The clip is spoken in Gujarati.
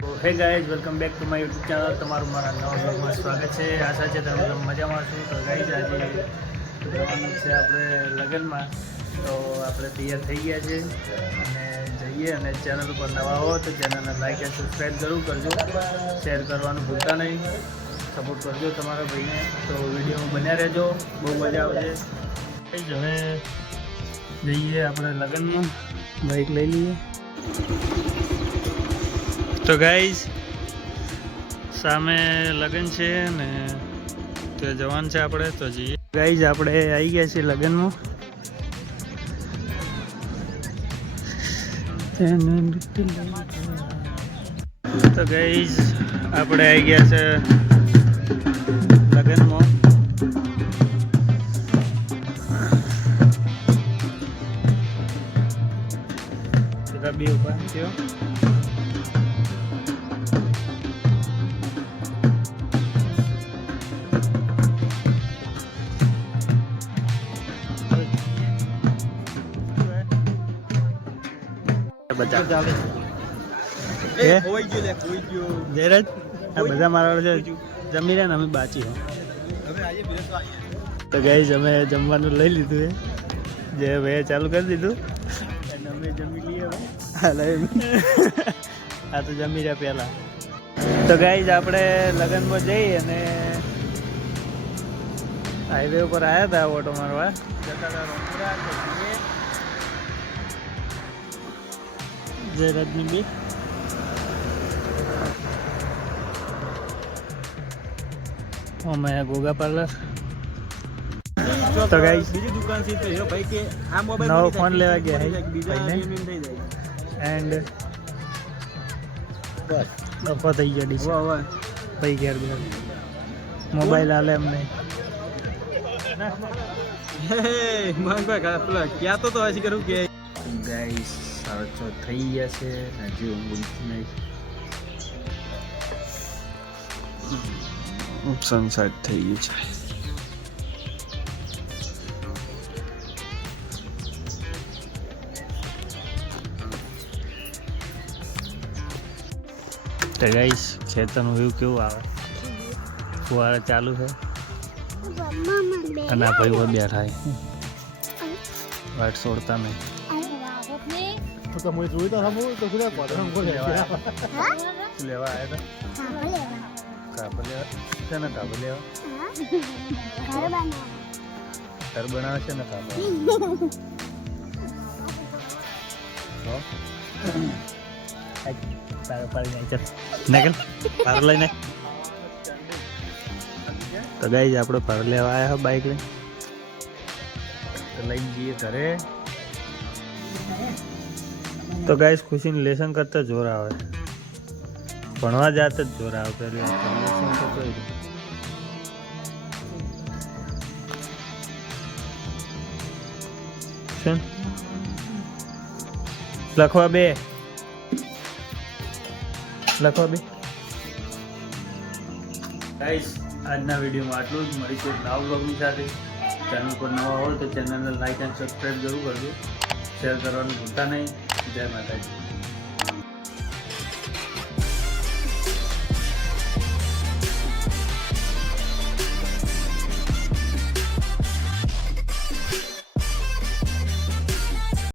Hey guys, welcome back to my YouTube channel. તમારું મારા નવા બ્લોગમાં સ્વાગત છે. આશા છે તમે મજામાં છો તો ગાઈઝ, આજે જવાનું છે આપણે લગ્નમાં. તો આપણે તૈયાર થઈ ગયા છે અને જઈએ અને ચેનલ ઉપર નવા હો તો ચેનલને લાઈક એન્ડ સબસ્ક્રાઈબ જરૂર કરજો. શેર કરવાનું ભૂલતા નહીં. સપોર્ટ કરજો તમારા ભાઈને. તો વીડિયો બન્યા રહેજો. બહુ મજા આવશે. હવે જઈએ આપણે લગ્નમાં. બાઈક લઈ લઈએ. તો ગાઈઝ સામે લગ્ન છે ને ત્યાં જવાનું છે આપણે, તો જઈએ. ગાઈઝ આપણે આવી ગયા છીએ લગ્નમાં. તો ગાઈઝ આપણે આવી ગયા છે લગ્નમાં. બે ઊભા થયો. બધા? જયરાજ આ બધા મારા છે. જમી રહ્યા ને અમે બાચી તો ગઈ અમે જમવાનું લઈ લીધું એ જે ભાઈ ચાલુ કરી દીધું. અને અમે જમી લઈએ હવે. આ તો જમી રહ્યા પહેલાં. તો ગાઈઝ આપણે લગ્નમાં જઈ અને હાઈવે ઉપર આવ્યા હતા ઓટો મારવા. જતા હતા જઈએ. જયરાજની બી. અમે ગોગા પાર્લર. તો ગાઈસ બીજી દુકાનથી તો ભાઈ કે આ મોબાઈલ નવો જાય, ફોન લેવા ગયા હે બીજા જાય. એન્ડ બસ ડફો થઈ ગયા ડીશ. વાહ વાહ. પૈ ગયા બે. મોબાઈલ હાલે એમને હે માંગવા કા પેલા ક્યાં તો તો હજી કરું કે. ગાઈસ સાડા છ થઈ ગયા છે. હજી ઊંઘ નહીં. સનસેટ થઈ ગયું છે. તો ગાઈસ ખેતરનું વ્યૂ કેવું આવે? ફુવારા ચાલુ છે? અને આ ભાઈ બેઠા છે. વાટ છોડતા નહીં. તો તો જોઈ તો તો કુદા હમ લેવા શું લેવા કાપડ લેવા છે ને કાપ લેવા ઘર બનાવે છે ને તો તારે પાડી નાખ ચાલ પાર લઈને તો ગાઈ આપણે પર લેવા આવ્યા હો બાઈક લઈને લઈને જઈએ ઘરે તો ગાઈસ ખુશીને લેસન કરતા જોર આવે. ભણવા જાત જ જોર આવે. શું? લખવા બે. લખવા બે. ગાઈસ આજના વિડીયોમાં આટલું જ. મળીશું નવા બ્લોગની સાથે. ચેનલ પર નવા હોય તો ચેનલને લાઈક એન્ડ સબસ્ક્રાઈબ જરૂર કરજો. શેર કરવાનું ભૂલતા નહીં. જય માતાજી.